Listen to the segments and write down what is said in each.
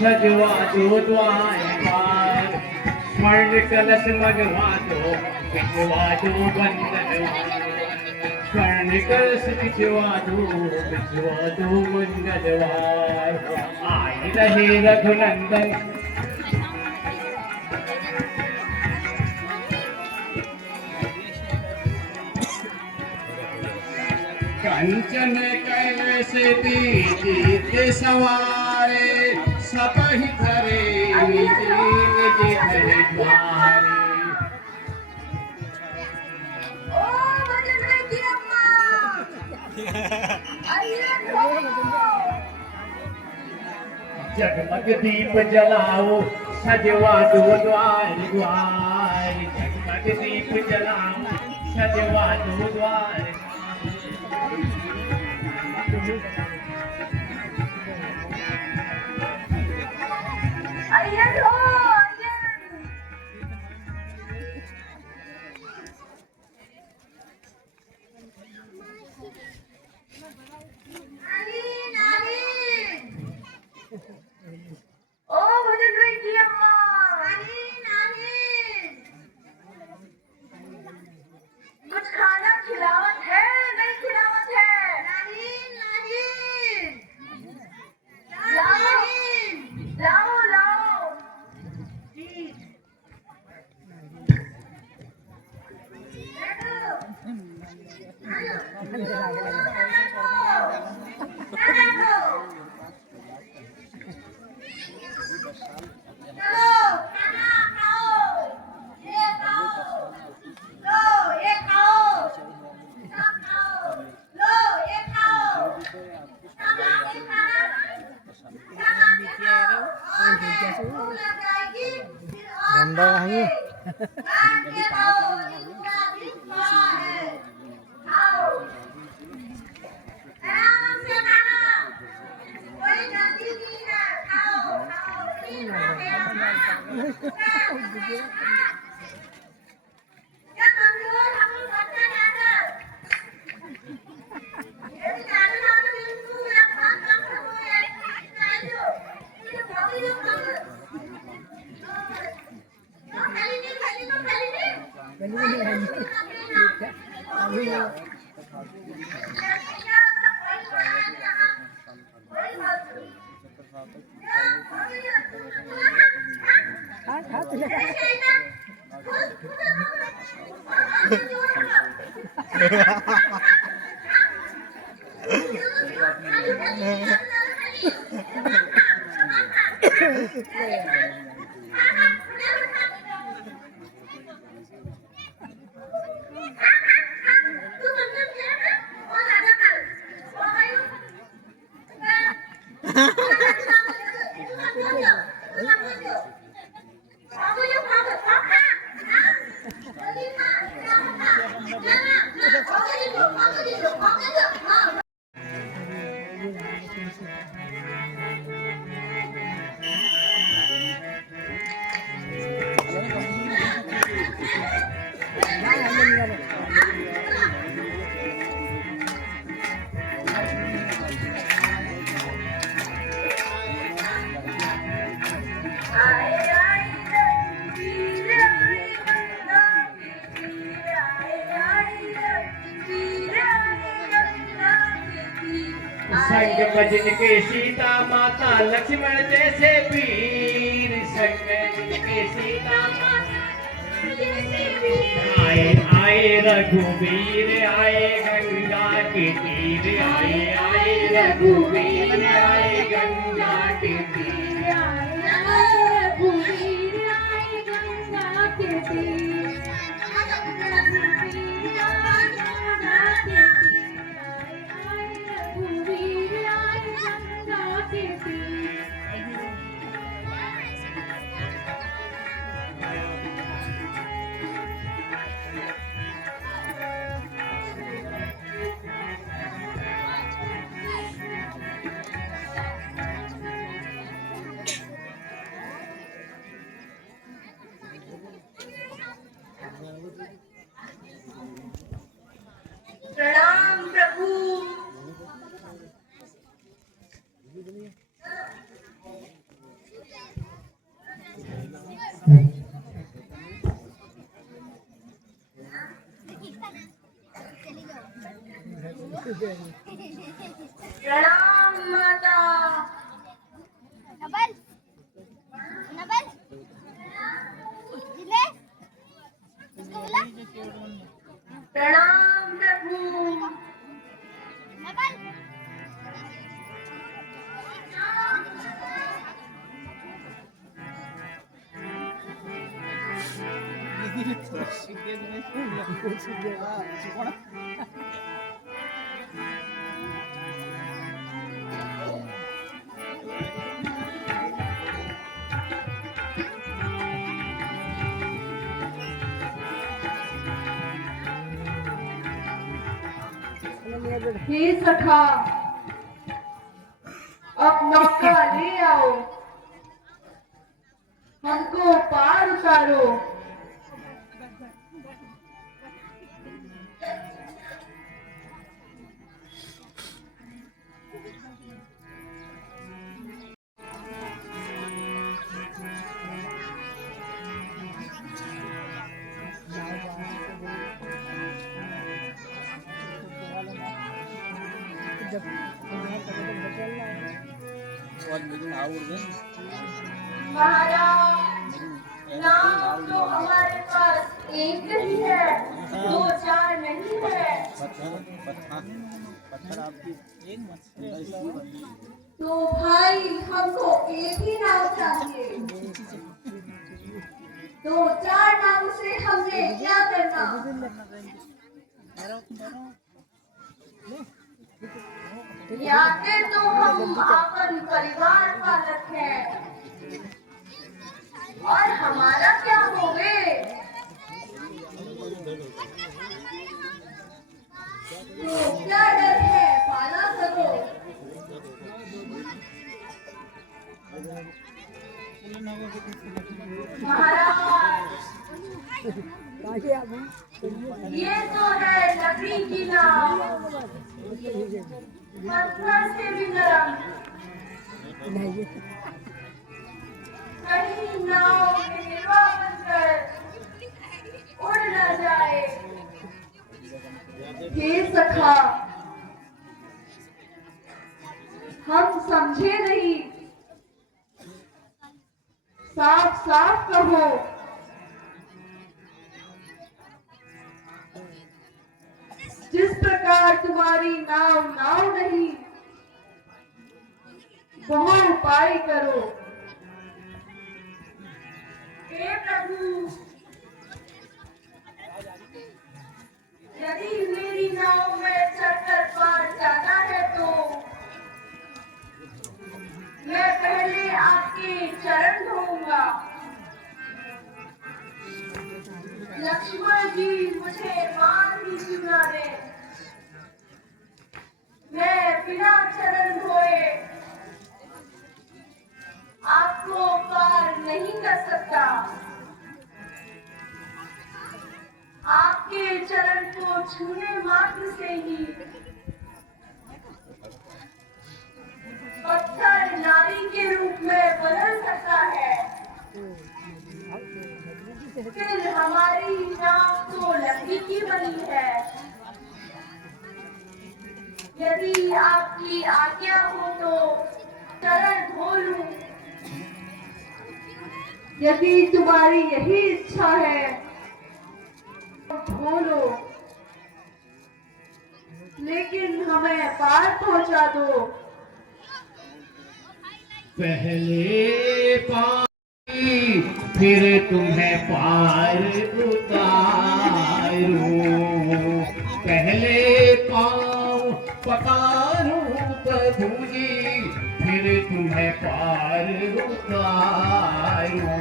सजवादो द्वारपाल स्वर्ण कलश मगवादो बिछवादो बंदनवार स्वर्ण कलश बिछवादो मंगलवार आए रहे रघुनंदन कंचन कैलाश तीर्थ सवारे सपहि धरे निज निज घर द्वारे जगमग दीप जलाओ सजवा दो द्वार द्वार जगमग दीप जलाओ सजवा दो द्वार कुछ खाना खिलावत है नहीं खिलावत है नहीं लाओ लाओ लाओ गंदा है संग भजन के सीता माता लक्ष्मण जैसे वीर संग भजन के सीता माता आए आए रघुवीर आए गंगा के तीर आए आए रघुवीर आए गंगा के तीर रघुवीर आए गंगा के तीर प्रणाम माता। नबल नबल जिले इसको बोला प्रणाम प्रभु। नबल हे सखा, अब नौका ले आओ, हमको पार उतारो। महाराज, नाव तो हमारे पास एक ही है, दो चार नहीं है। तो भाई हमको एक ही नाव चाहिए। दो चार नाव से हमने क्या करना? याते तो हम अपन परिवार पालक हैं, और हमारा क्या होवे? तो क्या डर है, पाला करो। महाराज, ये तो है लकड़ी की नाव, पत्थर से भी नरम। कहीं नाव मेवा बनकर उड़ न जाए। हे सखा, हम समझे नहीं, साफ साफ कहो। जिस प्रकार तुम्हारी नाव नाव नहीं, वह उपाय करो। हे प्रभु, यदि मेरी नाव में चढ़कर पार जाना है तो मैं पहले आपके चरण धोऊंगा। लक्ष्मण जी मुझे मार ही क्यों ना दे, मैं बिना चरण धोए आपको पार नहीं कर सकता। आपके चरण को छूने मात्र से ही पत्थर नारी के रूप में बदल सकता है। फिर हमारी नाव तो लकड़ी की बनी है। यदि आपकी आज्ञा हो तो चरण धो लूं। यदि तुम्हारी यही इच्छा है तो धो लो, लेकिन हमें पार पहुंचा दो। पहले पानी फिर तुम्हें पार उतारूं, पहले पाँव पकारूं प्रभु जी, फिर तुम्हें पार उतारूं।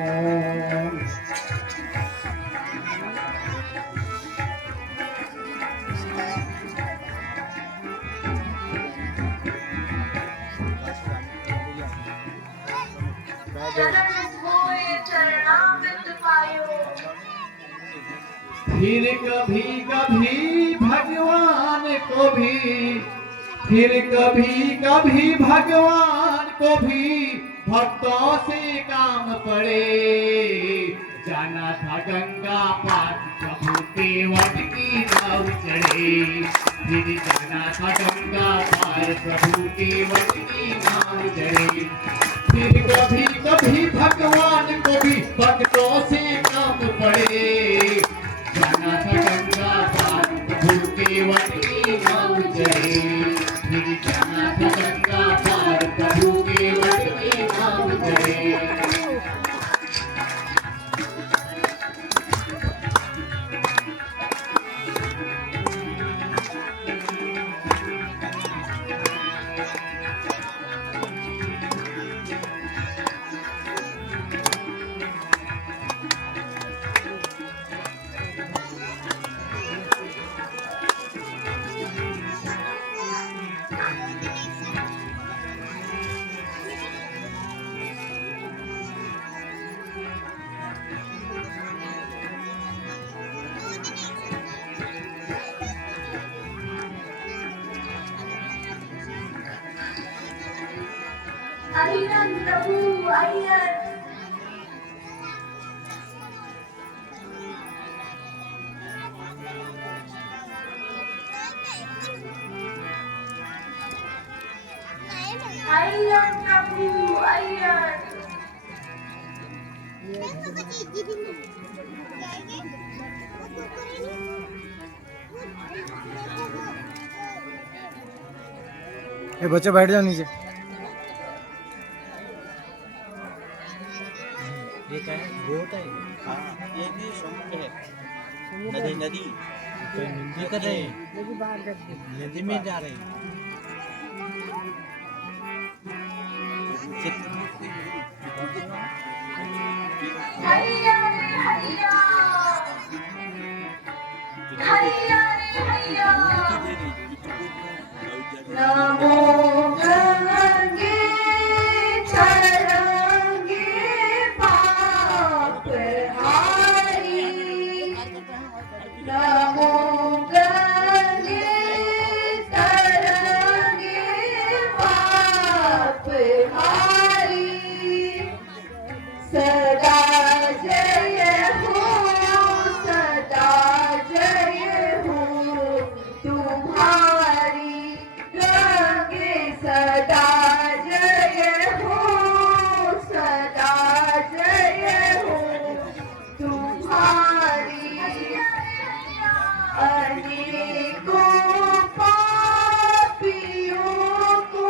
चरण धोए चरणामृत पायो। फिर कभी कभी भगवान को भी, फिर कभी कभी भगवान को भी भक्तों से काम पड़े। जाना था गंगा पार प्रभु के वट की नाव चढ़े। फिर जाना था गंगा पार प्रभु के वट की नाव चढ़े। फिर कभी कभी भगवान को भी भक्तों से काम पड़े। जाना था गंगा पार प्रभु के वट की नाव चढ़े। फिर जाना था गंगा पार प्रभु के वट की नाव चढ़े। अहिरन प्रभु अहिरन अहिरन प्रभु अहिरन ये बच्चे बैठ जाओ नीचे। ये क्या है? बोट है। हाँ, ये भी समुद्र है। नदी नदी ये कर रहे हैं, नदी में जा रहे हैं। हैया रे हैया हैया रे हैया नमो गंगे तरंगे पाप हारी नमो गंगे तरंगे पाप हारी सदा जय हो सदा जय हो तुम्हारी गंगे सदा जय हो सदा जय हो तुम्हारी अनेकों पापियों को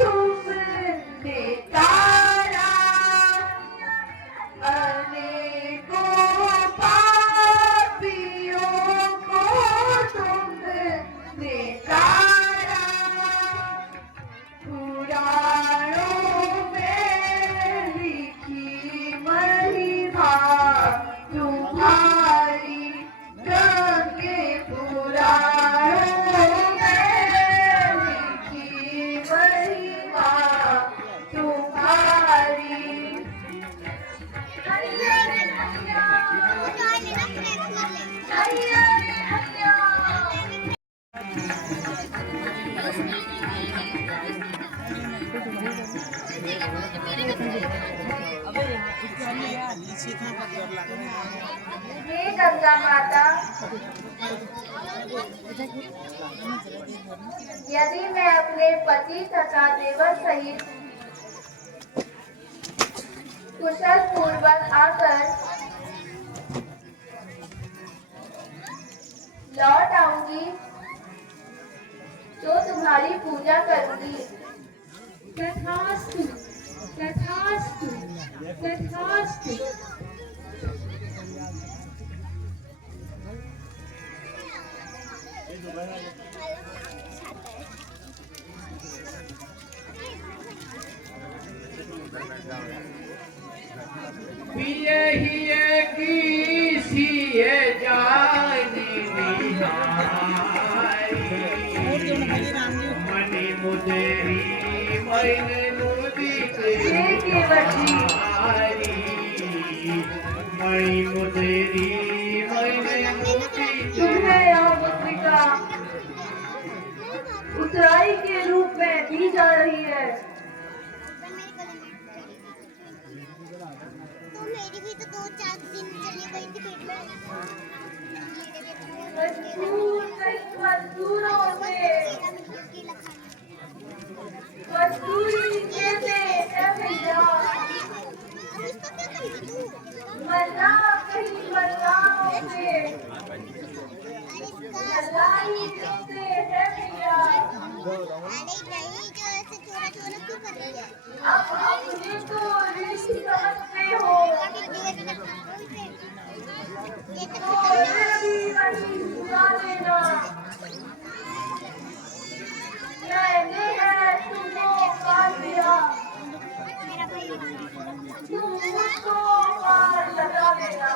तुमने तारा अनेकों पापियों को तुमने तारा पुराणों में लिखी महिमा तुम्हारी गंगे पुराणों में लिखी महिमा तुम्हारी हैया रे हैया हैया रे हैया हे गंगा माता यदि मैं अपने पति तथा देवर सहित कुशल पूर्वक आकर लौट आऊंगी तो तुम्हारी पूजा करूंगी। तथास्तु तथास्तु तथास्तु। पिए हिए की सिए जानी निहारी मणि मुदेरी मैंने नूदी हारी मणि मुदेरी मैंने नूदी तुम्हें यह मुद्रिका उतराई के रूप में दी जा रही है। मेरी भी तो 2-4 दिन चली गई थी पेट में मजबूर कई मजदूरों से मजदूरी जैसे है भैया मल्ला कहीं मल्लाहों से लड़ाई जैसे है भैया अरे नहीं जो ऐसे चोरा चोरा क्यों कर रही है अब अपने को ऋषि समझते हो तो फिर भी नहीं भुला देना मैंने है तुमको पाल दिया तुम मुझको पार लगा देना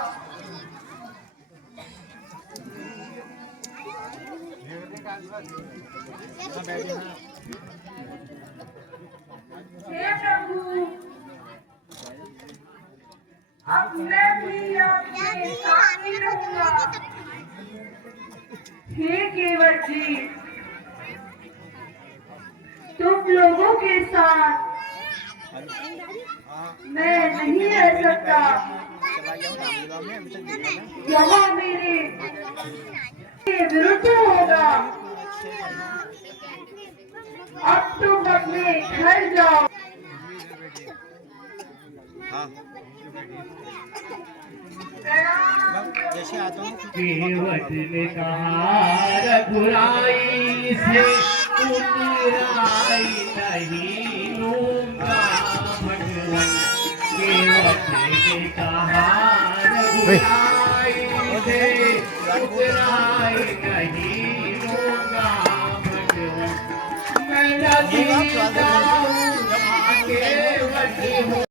हे प्रभु अब मैं भी आपके साथ ही रहूंगा हे केवट जी तुम लोगों के साथ मैं नहीं रह सकता यहाँ मेरे विरुद्ध होगा अब तुम अपने घर जाओ हाँ प्रणाम जैसे आता हूँ केवट ने कहा रघुराई से उतराई नहीं लूंगा भगवान केवट ने कहा रघुराई से उतराई नहीं लूंगा भगवान मैं नदी जाऊंगा केवट